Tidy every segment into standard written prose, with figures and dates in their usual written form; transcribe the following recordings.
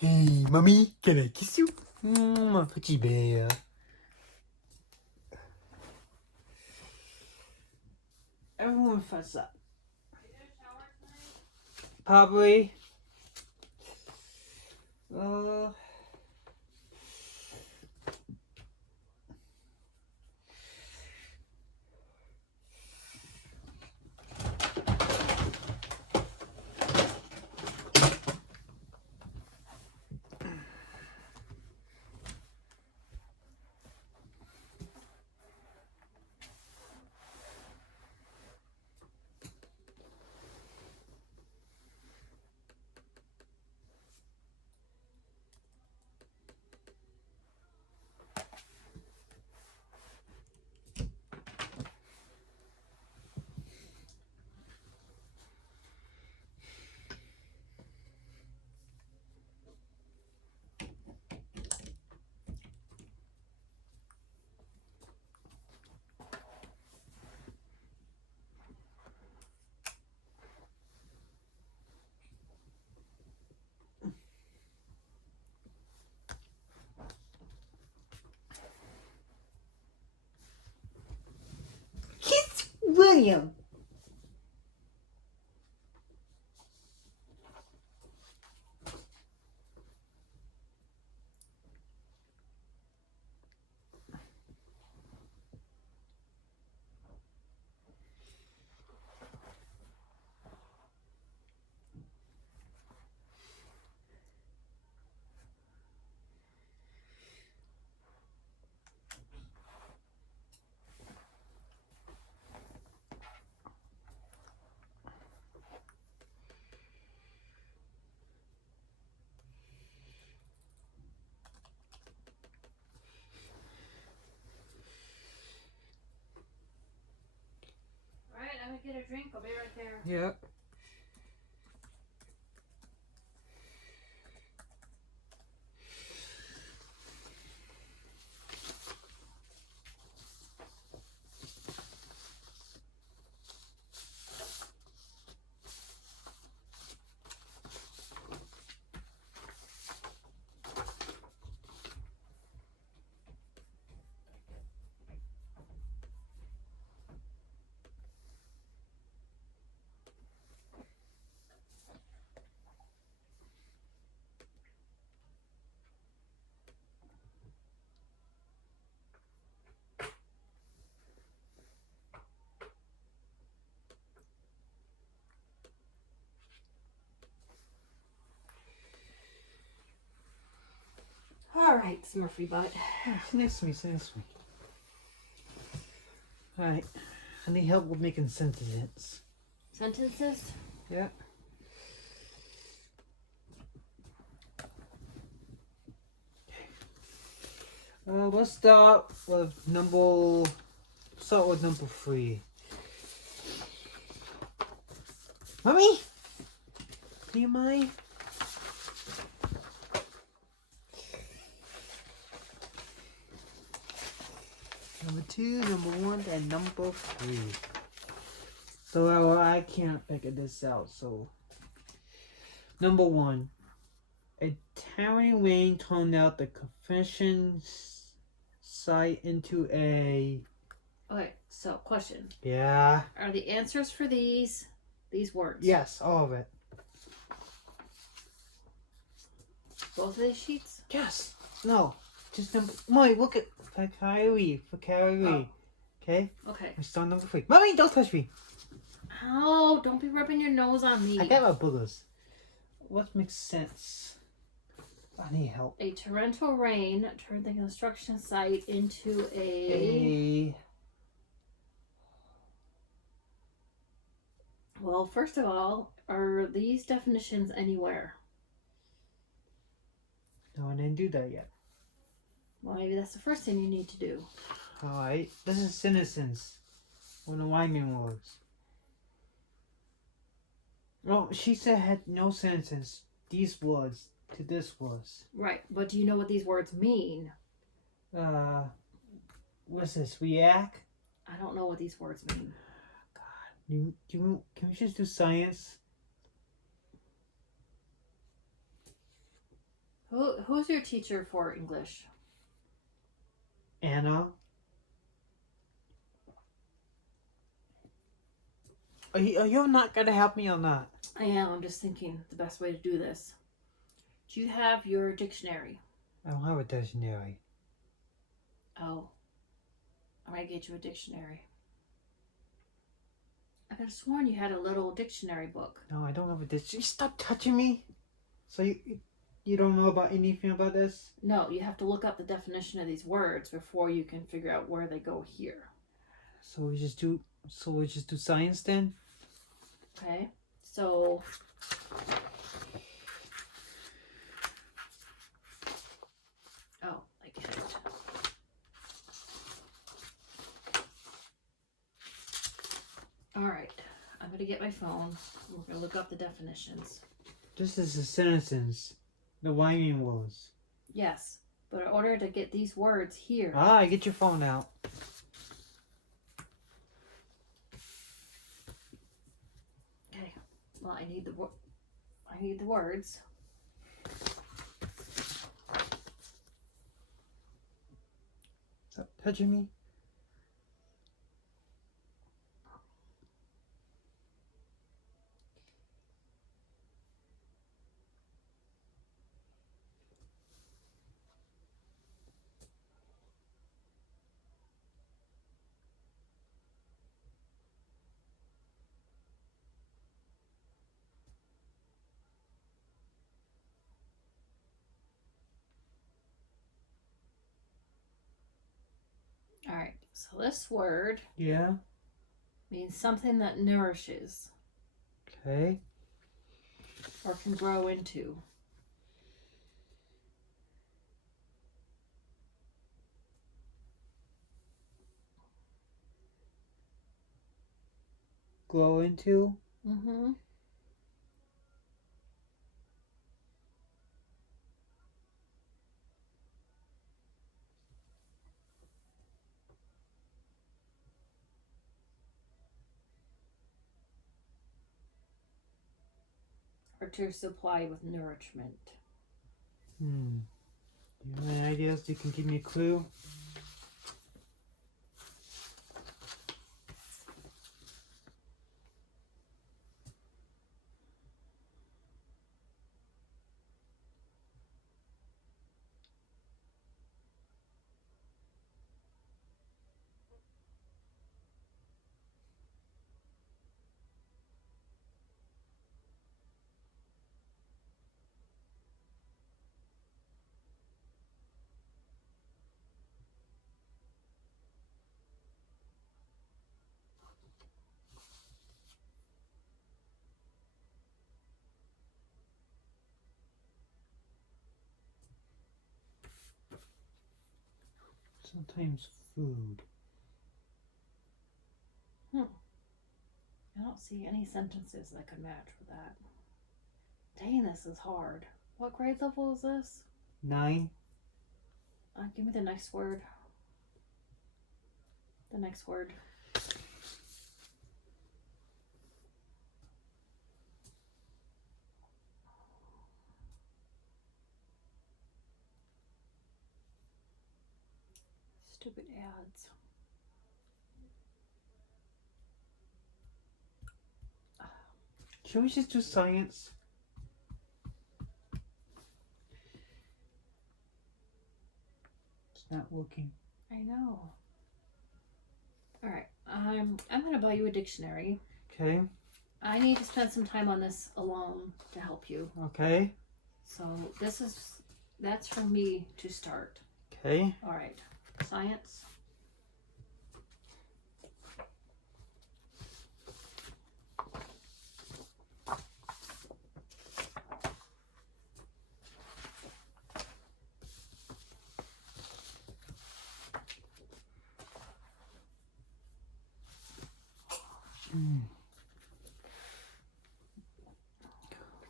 Hey, mommy, can I kiss you? Mon petit bear. Everyone fuss up. Probably. Uh... Kiss William. Alright, I'm gonna get a drink. I'll be right there. Yep. Alright, Smurfy butt. Sit next to me, sit next to me. Alright. I need help with making sentences. Sentences? Yeah. Let's start with number 3. Mommy? Do you mind? Number 2, number 1, and number 3. So I can't figure this out, so. Number 1. A towering rain turned out the convention site into a... Okay, so question. Yeah. Are the answers for these words? Yes, all of it. Both of these sheets? Yes. No. Just number... Mommy, look at... For Kyrie. Okay? Okay. We start number 3. Mommy, don't touch me. Ow, don't be rubbing your nose on me. I got my boogers. What makes sense? I need help. A torrential rain turned the construction site into a... Well, first of all, are these definitions anywhere? No, I didn't do that yet. Well, maybe that's the first thing you need to do. Alright. This is senescence. When the Wyman words. Well, she said had no senescence. These words to this words. Right, but do you know what these words mean? What's this? React? I don't know what these words mean. Can we just do science? Who's your teacher for English? Anna. Are you not gonna help me or not? I am. I'm just thinking the best way to do this. Do you have your dictionary? I don't have a dictionary. Oh. I'm going to get you a dictionary. I could have sworn you had a little dictionary book. No, I don't have a dictionary. Stop touching me. So you don't know about anything about this? No, you have to look up the definition of these words before you can figure out where they go here. So we just do science then? Okay? So oh, I get it. All right. I'm going to get my phone. We're going to look up the definitions. This is the sentences. The rhyming words. Yes, but in order to get these words here. Get your phone out. Okay. Well, I need the words. Stop touching me. All right. So this word Yeah. means something that nourishes Okay. or can grow into. Grow into. Mm-hmm. Or to supply with nourishment. Do you have any ideas? You can give me a clue. Sometimes food. I don't see any sentences that could match with that. Dang, this is hard. What grade level is this? 9. Give me the next word. The next word. Stupid ads. Can we just do science? It's not working. I know. All right. I'm gonna buy you a dictionary. Okay. I need to spend some time on this alone to help you. Okay. So that's for me to start. Okay. All right. Science.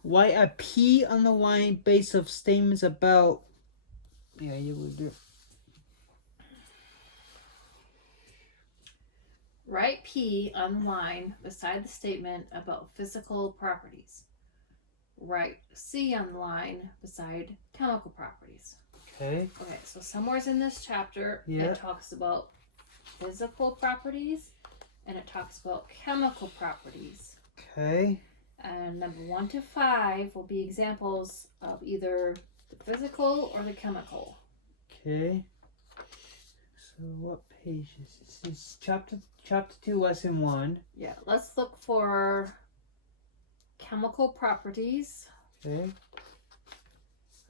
Why a P on the line base of statements about. Yeah, you would do. Write P on the line beside the statement about physical properties. write C on the line beside chemical properties. Okay. Okay, so somewhere's in this chapter, Yeah. it talks about physical properties and it talks about chemical properties. Okay. And number 1 to 5 will be examples of either the physical or the chemical. Okay. So what page is this? This is chapter 2, lesson 1. Yeah, let's look for chemical properties. Okay.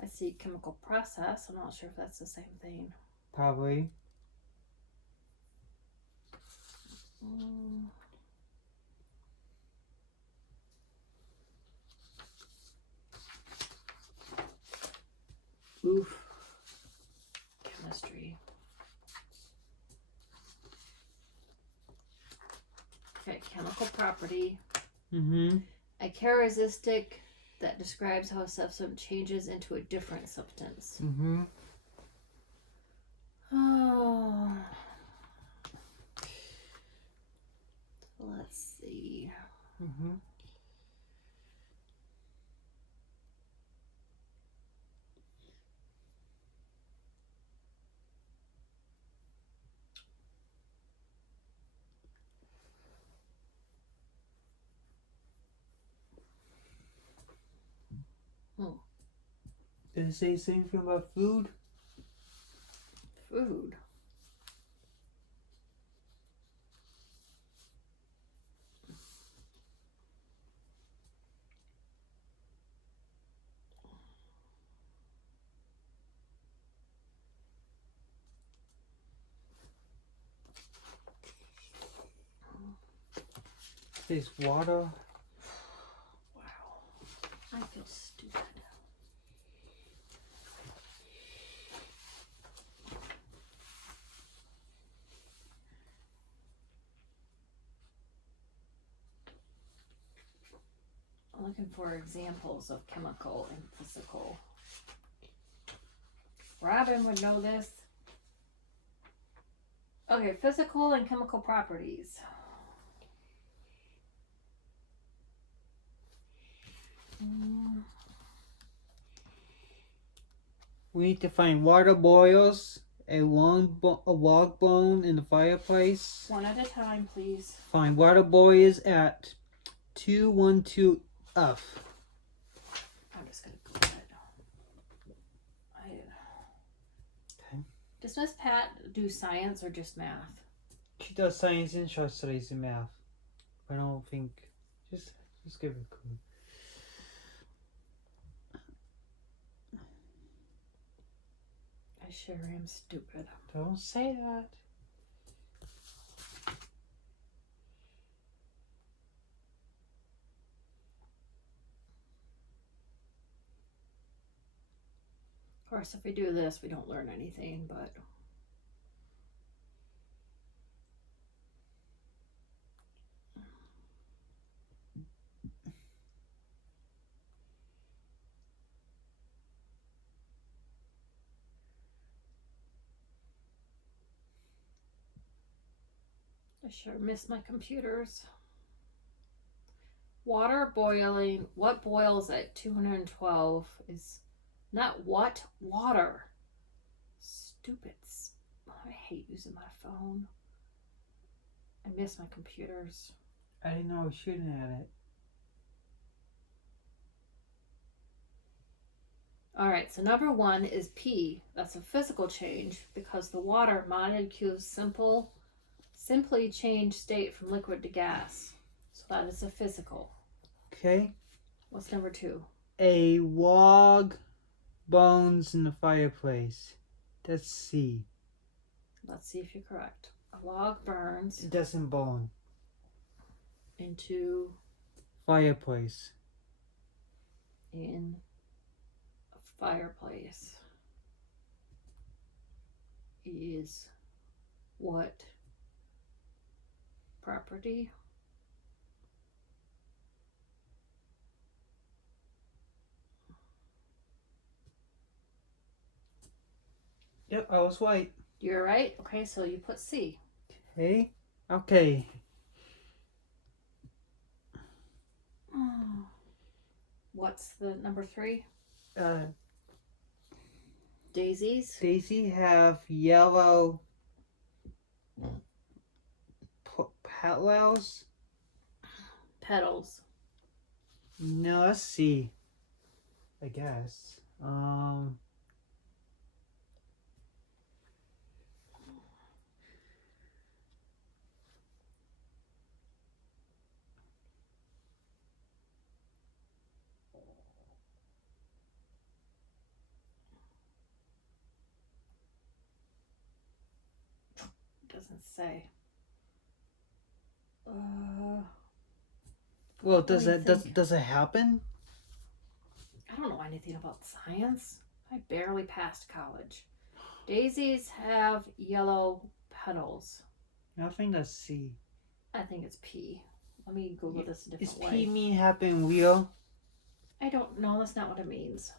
I see chemical process. I'm not sure if that's the same thing. Probably. Oof. Chemistry. Okay, chemical property. Mm-hmm. A characteristic that describes how a substance changes into a different substance. Mm-hmm. Oh. Let's see. Mm-hmm. Did it say the same thing about food? Food. It says water. Wow. I feel stupid. I'm looking for examples of chemical and physical. Robin would know this. Okay, physical and chemical properties. We need to find water boils, a log bone in the fireplace. One at a time, please. Find water boils at 212F. I'm just gonna go ahead. Okay. Does Miss Pat do science or just math? She does science and short studies and math. I don't think. Just give her a clue. I sure am stupid. Don't say that. Of course, if we do this, we don't learn anything, but... I sure miss my computers. Water boiling. What boils at 212 is not what? Water. Stupid. I hate using my phone. I miss my computers. I didn't know I was shooting at it. Alright, so number 1 is P. That's a physical change because the water molecules simply change state from liquid to gas. So that is a physical. Okay. What's number 2? A log bones in the fireplace. That's C. Let's see if you're correct. A log burns It doesn't bone. into Fireplace. in a fireplace is what property? Yep, I was right. You're right. Okay, so you put C. Okay. Okay. what's the number 3? Uh, Daisies. Daisy have yellow petals. Petals. No, let's see. I guess. Doesn't say. Well, Let me think. does it happen? I don't know anything about science. I barely passed college. Daisies have yellow petals. I think that's C. I think it's P. Let me Google this a Is different P way. mean happen real? I don't know. That's not what it means.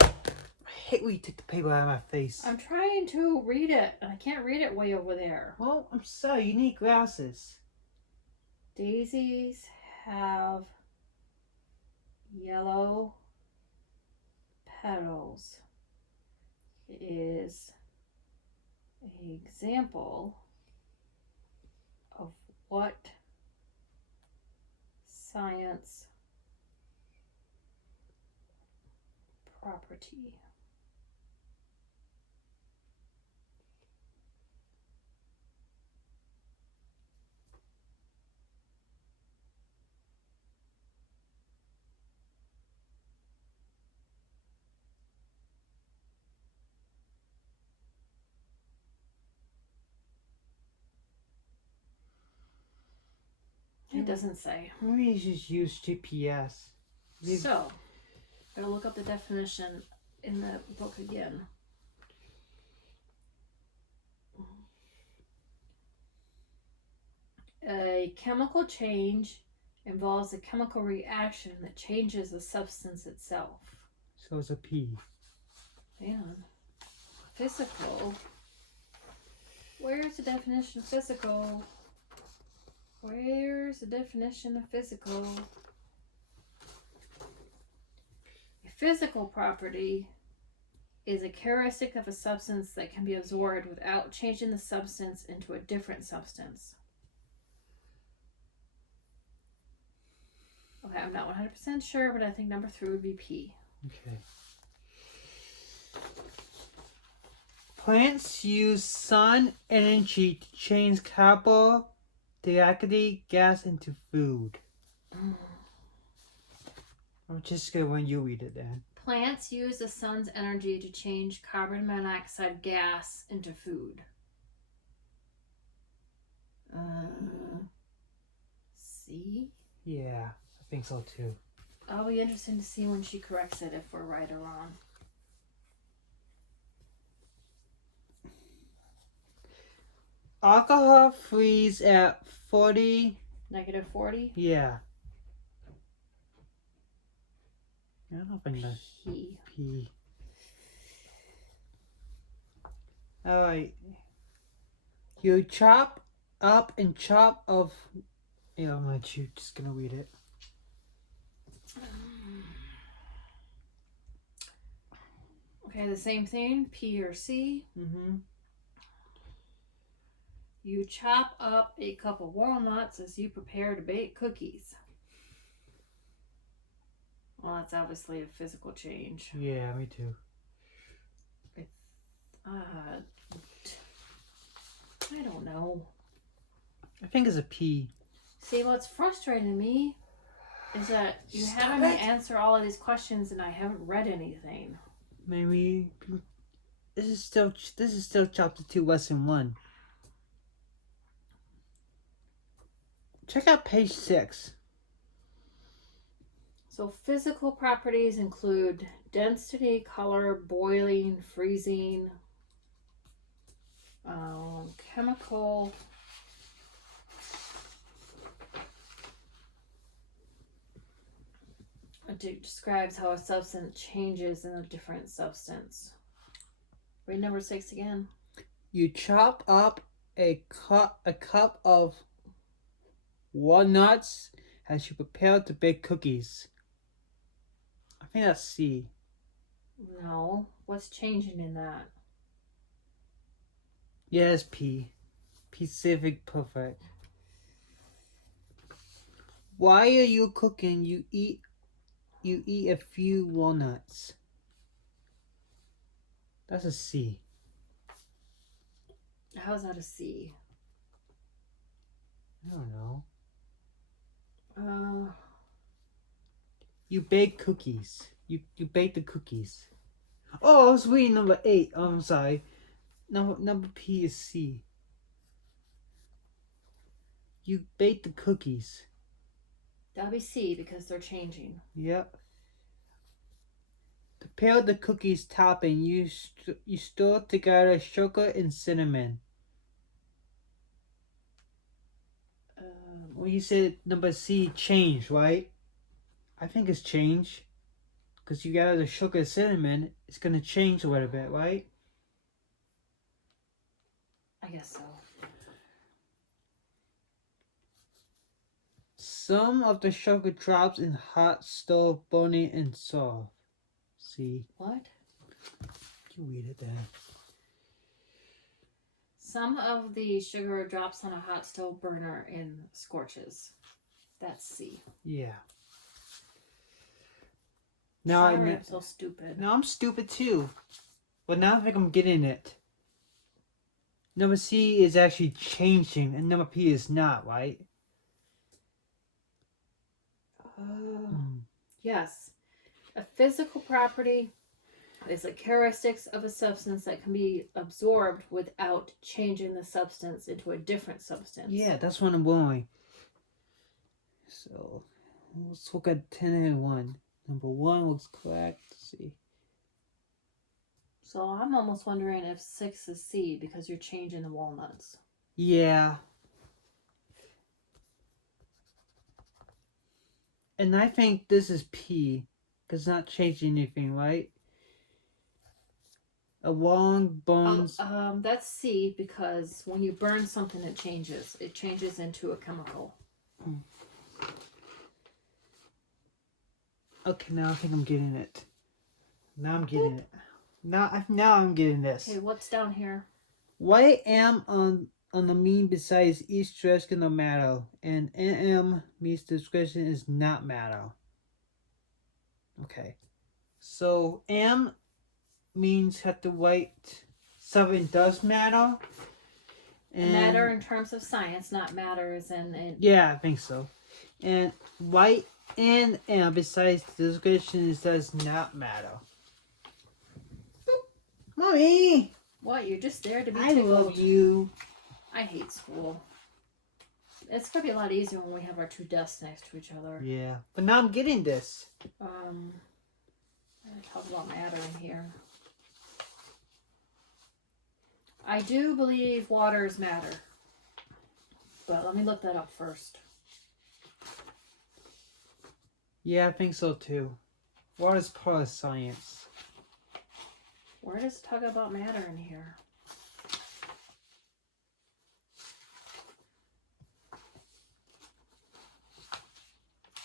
I hate when you take the paper out of my face. I'm trying to read it, and I can't read it way over there. Well, I'm sorry. You need glasses. Daisies have yellow petals. Is an example of what science property? It doesn't say. Maybe you should use GPS. So, gotta look up the definition in the book again. A chemical change involves a chemical reaction that changes the substance itself. So it's a P. Man, physical. Where's the definition of physical? Where's the definition of physical? A physical property is a characteristic of a substance that can be absorbed without changing the substance into a different substance. Okay, I'm not 100% sure, but I think number 3 would be P. Okay. Plants use sun energy to change carbon dioxide gas into food. I'm just gonna when you read it then. Plants use the sun's energy to change carbon monoxide gas into food. C? Yeah, I think so too. I'll be interested to see when she corrects it if we're right or wrong. Alcohol freeze at 40. Negative 40? Yeah. I don't think that's P. P. Alright. You chop up and chop of. Yeah, I'm just gonna read it. Okay, the same thing. P or C. Mm-hmm. You chop up a cup of walnuts as you prepare to bake cookies. Well, that's obviously a physical change. Yeah, me too. I don't know. I think it's a P. See, what's frustrating me is that you Stop having me it. answer all of these questions and I haven't read anything. Maybe this is still chapter 2, lesson 1. Check out page 6. So physical properties include density, color, boiling, freezing, chemical, it describes how a substance changes in a different substance. Read number 6 again. You chop up a cup of walnuts as you prepare to bake cookies. think that's C. No. What's changing in that? Yeah, it's P. Pacific Perfect. Why are you cooking? You eat a few walnuts. That's a C. How's that a C? I don't know. Uh, You bake cookies. You bake the cookies. Oh, I was reading number 8. Oh, I'm sorry. Number P is C. You bake the cookies. that'll be C because they're changing. Yep. Prepare the cookies topping. You stir together sugar and cinnamon. Well, you said number C, change, right? I think it's change. Because you got the sugar and cinnamon, it's going to change a little bit, right? I guess so. Some of the sugar drops in hot stove, burning and soft. See? What? You read it then. Some of the sugar drops on a hot stove burner and scorches. That's C. Yeah. Sorry, I'm so stupid. Now I'm stupid too. But now I think I'm getting it. Number C is actually changing and number P is not, right? Yes. A physical property is the characteristics of a substance that can be absorbed without changing the substance into a different substance. Yeah, that's what I'm going. So, let's look at 10 and 1. Number 1 looks correct. Let's see. So I'm almost wondering if 6 is C because you're changing the walnuts. Yeah. And I think this is P, because it's not changing anything, right? A long bones. That's C because when you burn something, it changes. It changes into a chemical. Okay, now I think I'm getting it. Now I'm getting it. Now I'm getting this. Okay, what's down here? Why am on the mean besides each stress no matter, and M means the description is not matter. Okay, so M means have to write something does matter. And matter in terms of science, not matter as in yeah, I think so. And why and M besides the description is does not matter. Mommy! What? You're just there to be I tickled. love you. I hate school. It's gonna be a lot easier when we have our two desks next to each other. Yeah, but now I'm getting this. I'm gonna talk about matter in here. I do believe water is matter. But let me look that up first. Yeah, I think so too. Water is part of science. Where does it talk about matter in here?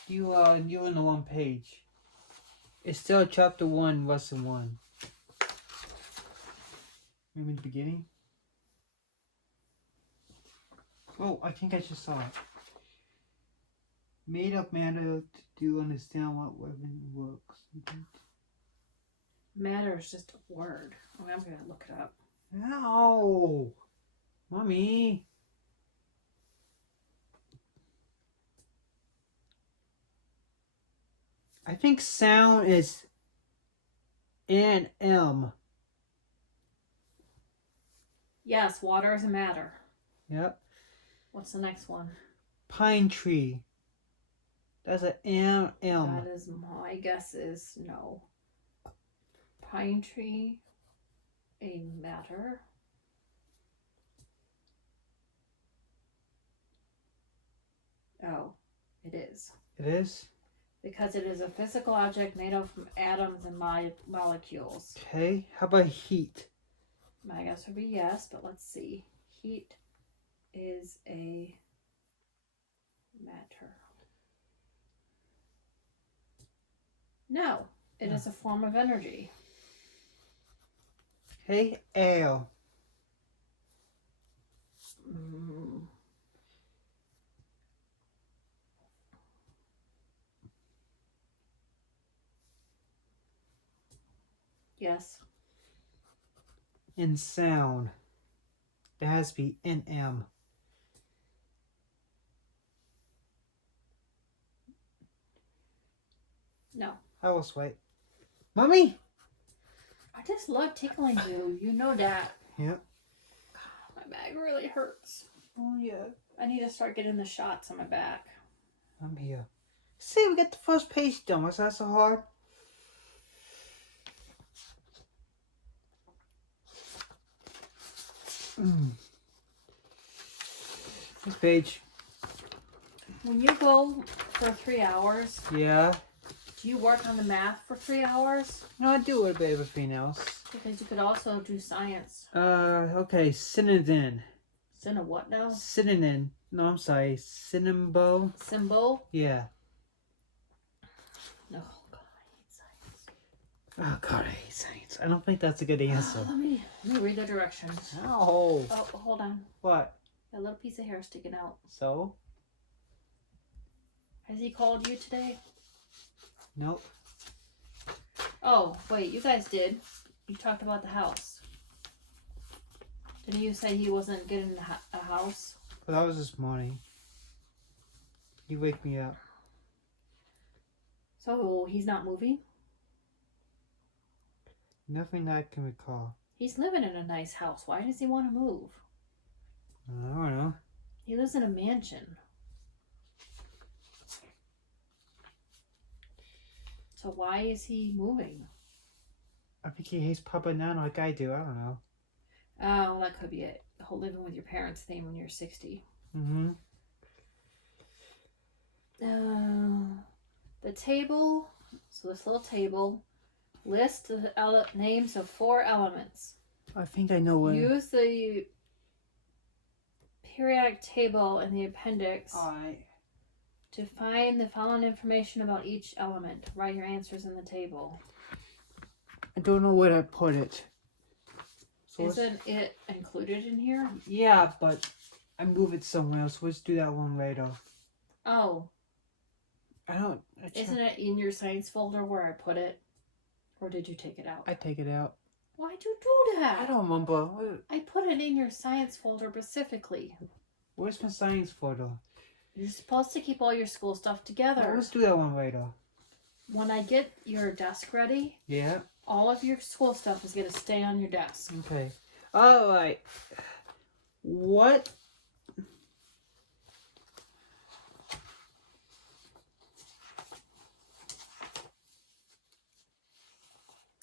You're on the one page. It's still chapter 1, lesson 1. Maybe the beginning? Oh, I think I just saw it. Made up matter to understand what weapon works. Matter is just a word. Okay, I'm gonna look it up. Ow! Mommy! I think sound is an M. Yes, water is a matter. Yep. What's the next one? Pine tree. That's an M. That is my guess is no. Pine tree, a matter. Oh, it is. It is? Because it is a physical object made up from atoms and molecules. Okay. How about heat? My guess would be yes, but let's see. Heat is a matter. No. It is a form of energy. Hey, ale. Mm. Yes. In sound. There has to be NM. No. I will swipe. Mommy? I just love tickling you. You know that. Yep. My back really hurts. Oh, yeah. I need to start getting the shots on my back. I'm here. See, we got the first page done. Was that so hard? This page. When you go for 3 hours, Yeah. do you work on the math for 3 hours? No, I do a bit of everything else. Because you could also do science. Okay. Synonym. Send a what now? Synonym. No, I'm sorry. Synombo. Symbol? Yeah. No, God, I hate science. Oh, God, I hate science. I don't think that's a good answer. Let me read the directions. Oh. Oh, hold on. What? Got a little piece of hair sticking out. So? Has he called you today? Nope. Oh, wait, you guys did. You talked about the house. Didn't you say he wasn't getting a house? Well, that was this morning. You wake me up. So he's not moving? Nothing that I can recall. He's living in a nice house. Why does he want to move? I don't know. He lives in a mansion. So why is he moving? I think he hates Papa Nana like I do. I don't know. Oh, that could be it. The whole living with your parents thing when you're 60. Mm-hmm. The table, so this little table, lists the names of 4 elements. I think I know what. Use the periodic table in the appendix Alright. to find the following information about each element. Write your answers in the table. I don't know where I put it. So Isn't it included in here? yeah, but I move it somewhere, so let's do that one later. Oh, I don't. isn't it in your science folder where I put it? Or did you take it out? I take it out. Why'd you do that? I don't remember. I put it in your science folder specifically. Where's my science photo? You're supposed to keep all your school stuff together. Yeah, let's do that one later. When I get your desk ready, Yeah. all of your school stuff is going to stay on your desk. Okay. Alright. What?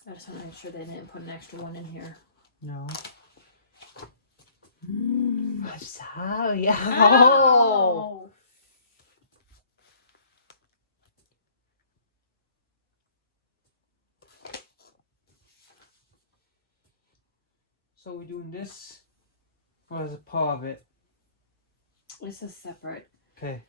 I just want to make sure they didn't put an extra one in here. No. I'm sorry. Oh. Ow! So we're doing this, or is it part of it? This is separate. Okay.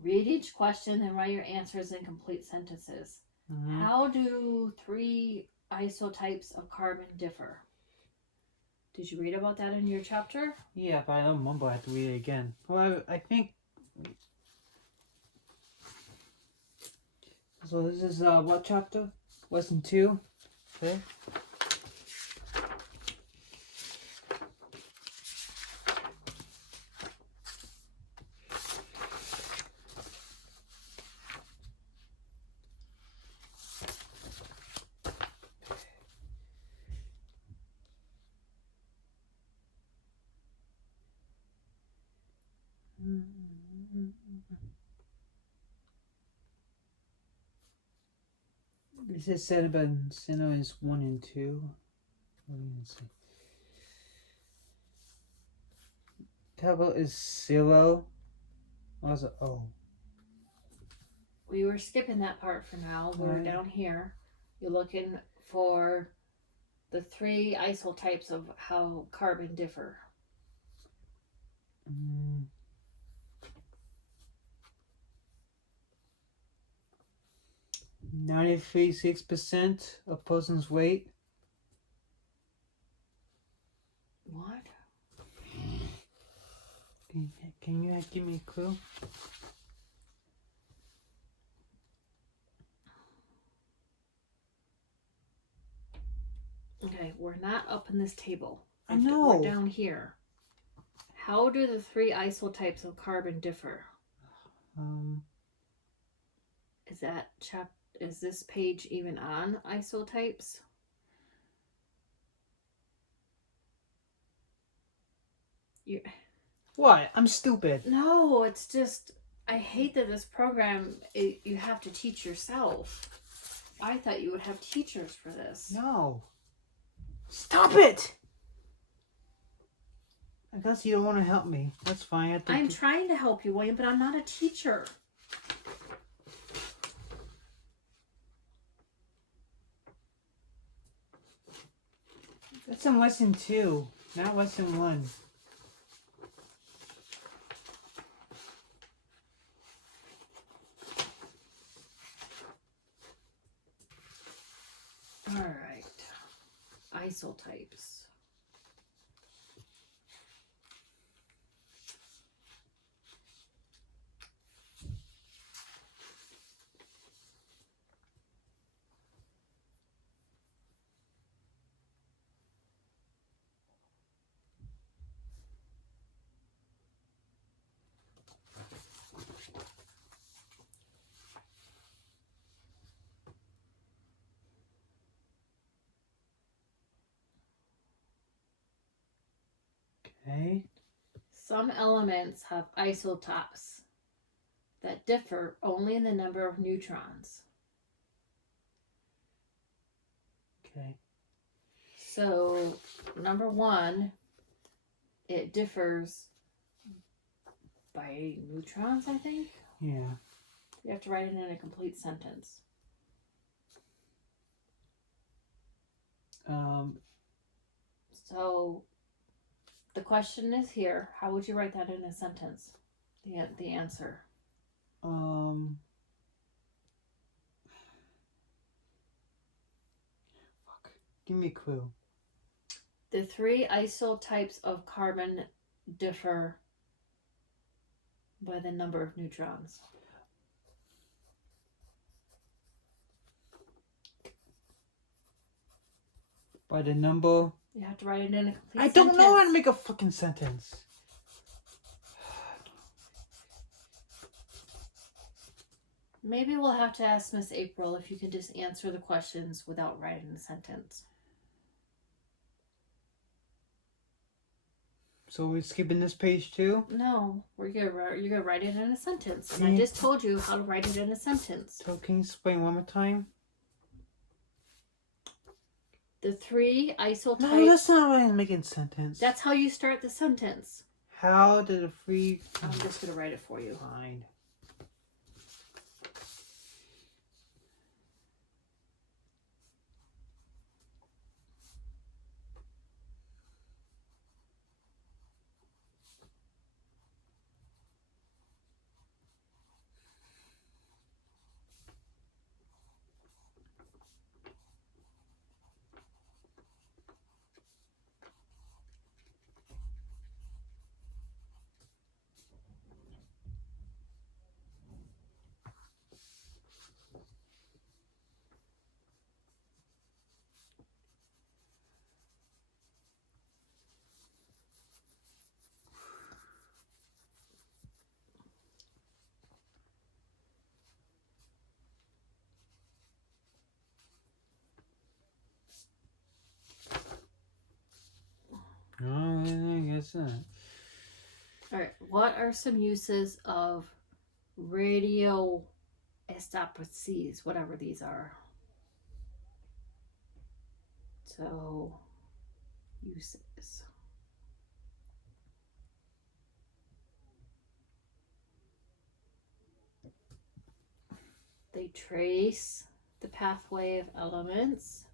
Read each question and write your answers in complete sentences. Mm-hmm. How do 3 isotypes of carbon differ? Did you read about that in your chapter? Yeah, but I don't remember. I have to read it again. Well, I think. So this is what chapter? Lesson 2. Okay. This is said about Sinner is 1 and 2. Let me see. Table is 0. What is it? Oh. We were skipping that part for now. We're Right. down here. You're looking for the 3 isotypes of how carbon differ. 93.6% of person's weight. What? Can you give me a clue? Okay, we're not up in this table. I know. We're down here. How do the three isotypes of carbon differ? Is this page even on isotypes? What? I'm stupid. No, it's just I hate that this program you have to teach yourself. I thought you would have teachers for this. No. Stop it! I guess you don't want to help me. That's fine. I'm trying to help you, William, but I'm not a teacher. That's in lesson 2, not lesson 1. All right. Isotypes. Okay. Some elements have isotopes that differ only in the number of neutrons. Okay. So, number 1, it differs by neutrons, I think. Yeah. You have to write it in a complete sentence. So, the question is here. How would you write that in a sentence? The answer. Fuck. Give me a clue. The three isotypes of carbon differ by the number of neutrons. By the number. You have to write it in a complete I sentence. don't know how to make a fucking sentence. Maybe we'll have to ask Miss April if you can just answer the questions without writing a sentence. So we're skipping this page too? No, you're gonna write it in a sentence. And I just told you how to write it in a sentence. So can you explain one more time? The three isotypes. No, that's not how I'm making a sentence. That's how you start the sentence. How did the three... I'm just gonna write it for you. Fine. Oh, I guess not. Alright, what are some uses of radioisotopies, whatever these are? So, uses. They trace the pathway of elements.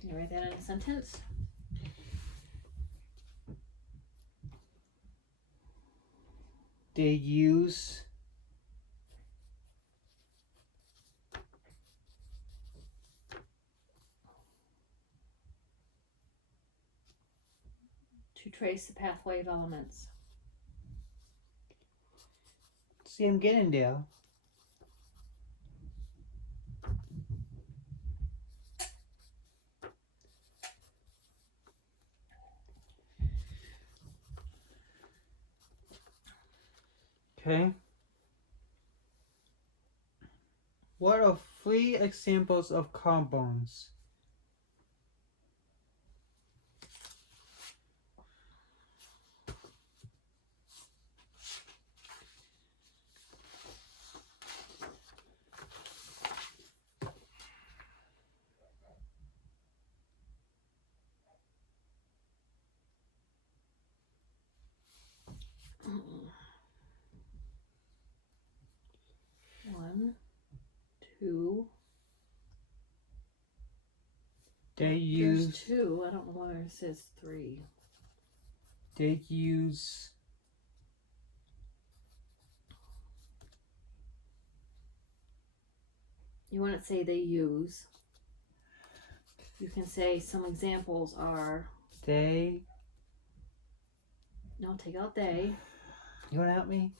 Can you write that in a sentence? they use to trace the pathway of elements. See, I'm getting there. Okay. What are 3 examples of compounds? One, two. They There's use 2. I don't know why it says 3. they use You want to say they use. You can say some examples are. they. No, take out they. You want to help me?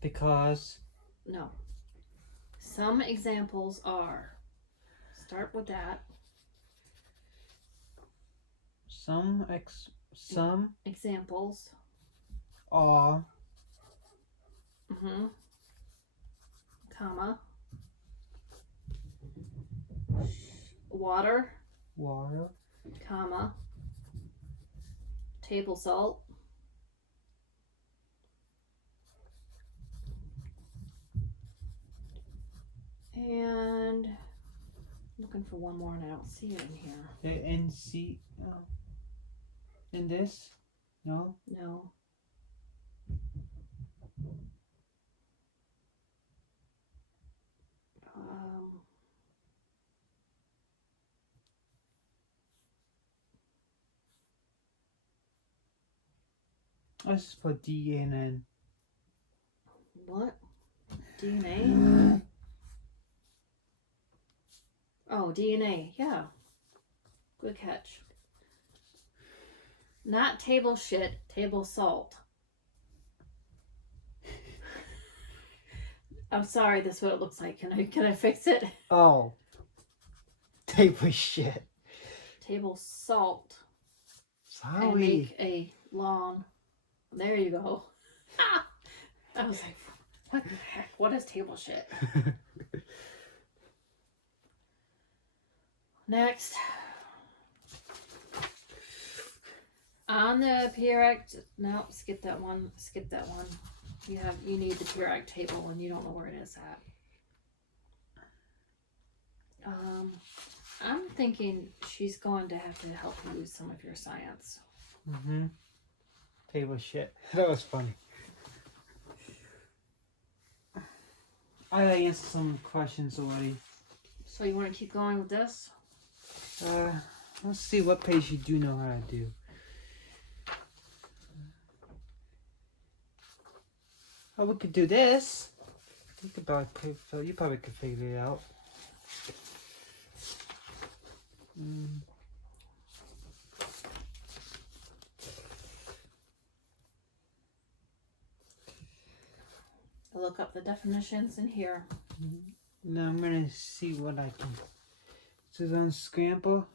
Because No. Some examples are. Start with that. some Examples. are Comma. Water. water, Comma. Table salt. And looking for one more and I don't see it in here. the NC. In this? No? No. Let's just put D and N. What? DNA? Oh, DNA. Yeah. Good catch. Not table shit, table salt. I'm sorry, that's what it looks like. Can I fix it? Oh. Table shit. Table salt. Sorry. And make a long. There you go. I was like, what the heck? What is table shit? Next. On the periodic, no, skip that one. Skip that one. You need the periodic table and you don't know where it is at. I'm thinking she's going to have to help you with some of your science. Table shit. That was funny. I answered some questions already. So you want to keep going with this? Let's see what page you do know how to do. Oh, we could do this. You probably could figure it out. I'll look up the definitions in here. Now I'm gonna see what I can. This is on Scramble.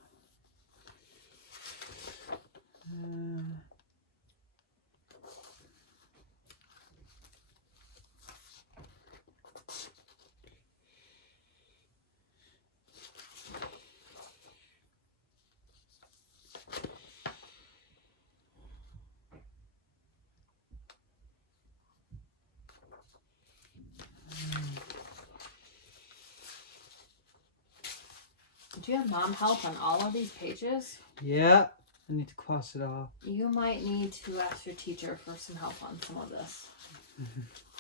Do you have mom help on all of these pages? Yeah, I need to cross it off. You might need to ask your teacher for some help on some of this.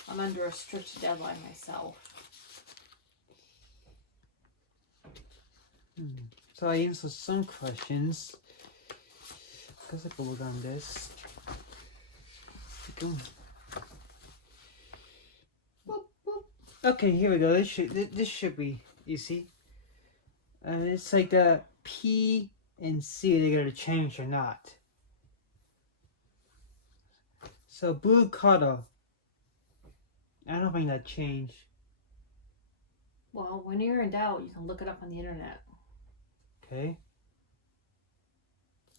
I'm under a strict deadline myself. So I answered some questions. Kasi po on this. Okay, here we go. This should be easy. It's like the P and C. They're gonna change or not. So blue color. I don't think that changed. Well, when you're in doubt, you can look it up on the internet. Okay.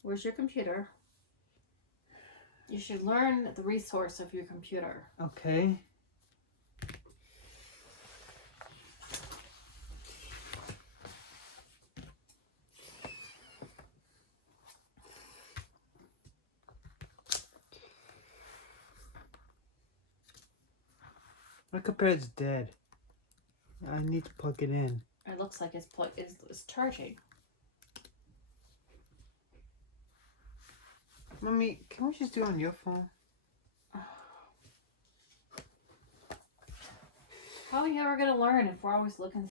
Where's your computer? You should learn the resource of your computer. Okay. My computer's dead. I need to plug it in. It looks like it's charging. Mommy, can we just do it on your phone? How are you ever gonna learn if we're always looking